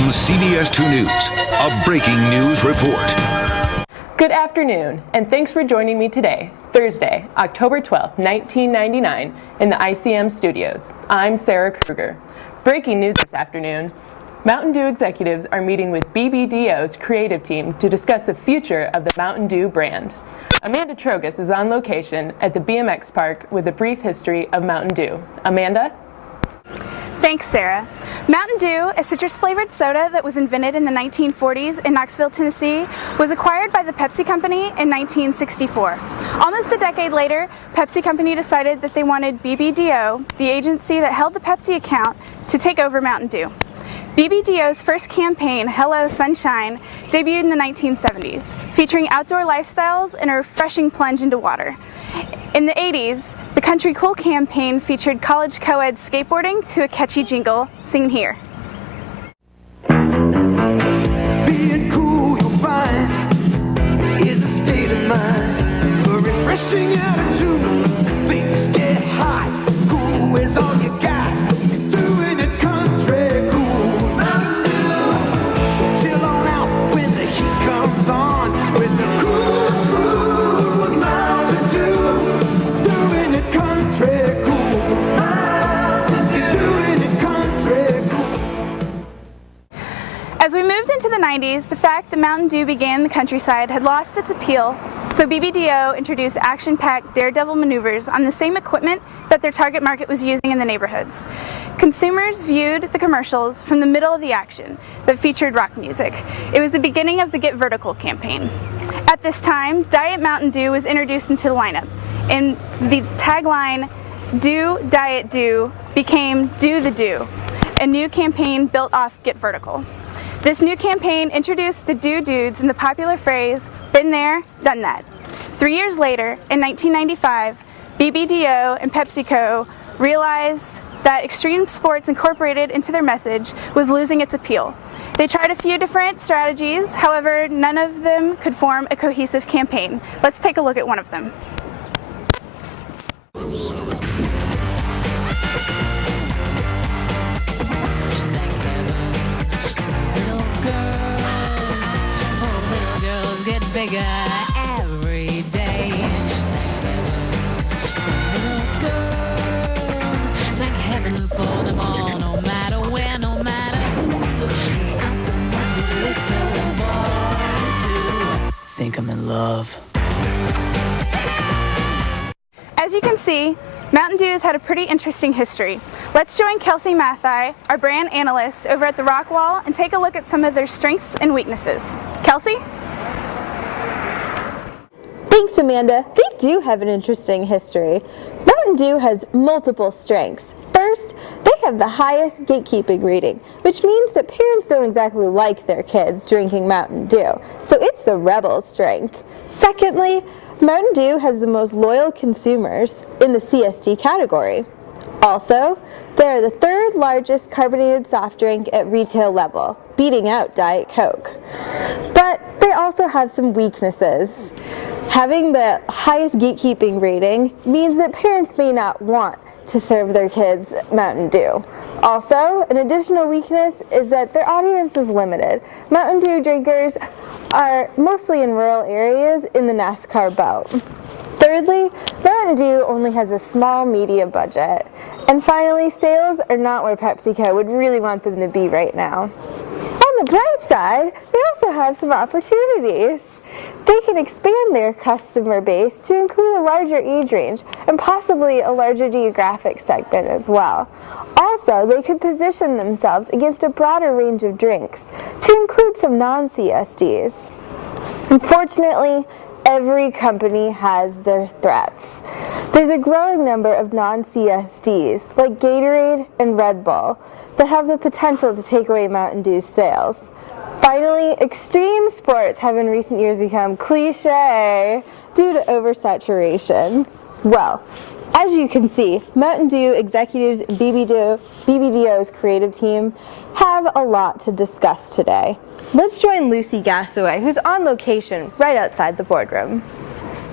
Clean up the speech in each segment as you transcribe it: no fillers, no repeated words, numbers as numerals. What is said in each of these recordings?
From CBS 2 News, a breaking news report. Good afternoon, and thanks for joining me today, Thursday, October 12th, 1999, in the ICM studios. I'm Sarah Kruger. Breaking news this afternoon: Mountain Dew executives are meeting with BBDO's creative team to discuss the future of the Mountain Dew brand. Amanda Trogus is on location at the BMX Park with a brief history of Mountain Dew. Amanda? Thanks, Sarah. Mountain Dew, a citrus-flavored soda that was invented in the 1940s in Knoxville, Tennessee, was acquired by the Pepsi Company in 1964. Almost a decade later, Pepsi Company decided that they wanted BBDO, the agency that held the Pepsi account, to take over Mountain Dew. BBDO's first campaign, Hello Sunshine, debuted in the 1970s, featuring outdoor lifestyles and a refreshing plunge into water. In the 80s, the Country Cool campaign featured college co-ed skateboarding to a catchy jingle, Sing Here. Being cool, you'll find, is a state of mind, a refreshing attitude. Things get hot, cool is all you got. Doing it country cool, Mountain Dew. So chill on out when the heat comes on, with the coolest brew with Mountain Dew. Doing it country cool, Mountain Dew. Doing it country cool. As we moved into the 90s, the fact that Mountain Dew began in the countryside had lost its appeal, so BBDO introduced action-packed daredevil maneuvers on the same equipment that their target market was using in the neighborhoods. Consumers viewed the commercials from the middle of the action that featured rock music. It was the beginning of the Get Vertical campaign. At this time, Diet Mountain Dew was introduced into the lineup, and the tagline, "Do Diet Dew," became "Do the Dew," a new campaign built off Get Vertical. This new campaign introduced the Dew Dudes in the popular phrase, "Been there, done that." 3 years later, in 1995, BBDO and PepsiCo realized that extreme sports incorporated into their message was losing its appeal. They tried a few different strategies, however, none of them could form a cohesive campaign. Let's take a look at one of them. Bigger every day. Little girls, thank heaven for them all, no matter where, no matter who. Little boys do think I'm in love. As you can see, Mountain Dew has had a pretty interesting history. Let's join Kelsey Mathai, our brand analyst, over at the Rock Wall and take a look at some of their strengths and weaknesses. Kelsey? Thanks, Amanda. They do have an interesting history. Mountain Dew has multiple strengths. First, they have the highest gatekeeping rating, which means that parents don't exactly like their kids drinking Mountain Dew, so it's the rebel strength. Secondly, Mountain Dew has the most loyal consumers in the CSD category. Also, they are the third largest carbonated soft drink at retail level, beating out Diet Coke. But they also have some weaknesses. Having the highest gatekeeping rating means that parents may not want to serve their kids Mountain Dew. Also, an additional weakness is that their audience is limited. Mountain Dew drinkers are mostly in rural areas in the NASCAR belt. Thirdly, Mountain Dew only has a small media budget. And finally, sales are not where PepsiCo would really want them to be right now. On the bright side, they also have some opportunities. They can expand their customer base to include a larger age range and possibly a larger geographic segment as well. Also, they could position themselves against a broader range of drinks to include some non-CSDs. Unfortunately, every company has their threats. There's a growing number of non-CSDs, like Gatorade and Red Bull, that have the potential to take away Mountain Dew's sales. Finally, extreme sports have in recent years become cliché due to oversaturation. Well, as you can see, Mountain Dew executives and BBDO's creative team have a lot to discuss today. Let's join Lucy Gassaway, who's on location right outside the boardroom.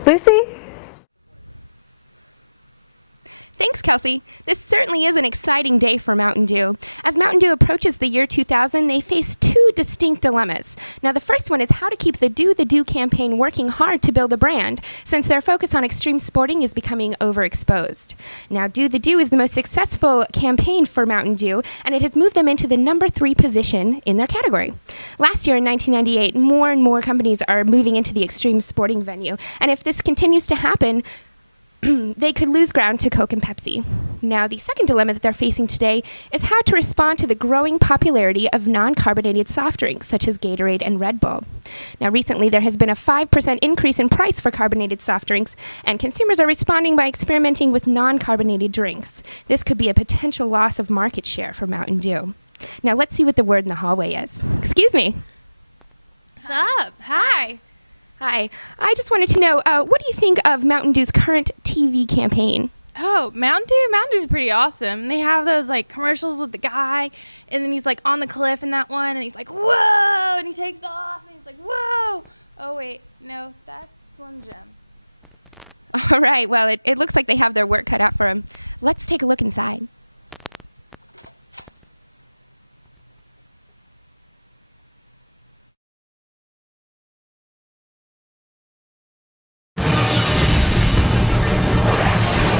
Lucy? Thanks, Kelsey. This certainly is an exciting day for Mountain Dew. As Mountain Dew approaches the year 2000, they face two distinct dilemmas. Now, the first one is how to keep the Dew campaign working hard to build a brand, since their focus on extreme sporting is becoming overexposed. Now, Dew is the most successful campaign for Mountain Dew, and it has moved them into the number 3 position in their category. Last year, in 1998, more and more companies are moving into the extreme sporting venue, and if this continues to happen, they could lose ground to Coke and Pepsi. Now, the second dilemma that they're facing today is how to respond to the growing popularity of non-carbonated soft drinks, such as Gatorade and Red Bull. Now, recently, there has been a 5% increase in price for carbonated soft drinks, and consumers are responding by experimenting with non-carbonated drinks. This could be a potential loss of market share for Mountain Dew. Now, let's see what the word in the hallway is. Excuse me. What's up? Hi. Hi. I just wanted to know, what do you think of Mountain Dew's current TV campaign? Oh, Mountain Dew's pretty awesome. They have those like commercials with the guy, and then he's like on the cliff in that one, and he's like, whoa, and he takes off, and he's like, whoa. Oh wait, no, that's Slim Jim. All right, well, it looks like they have their work cut out for them. Let's take a look inside.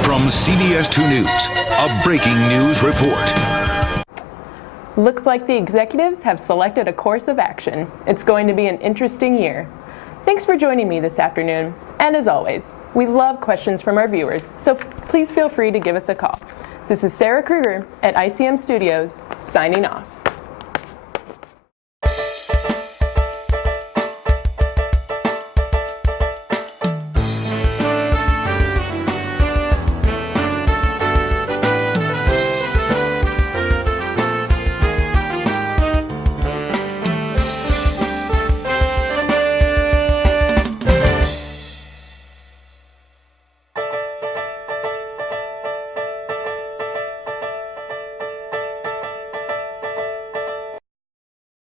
From CBS 2 News, a breaking news report. Looks like the executives have selected a course of action. It's going to be an interesting year. Thanks for joining me this afternoon. And as always, we love questions from our viewers, so please feel free to give us a call. This is Sarah Kruger at ICM Studios, signing off.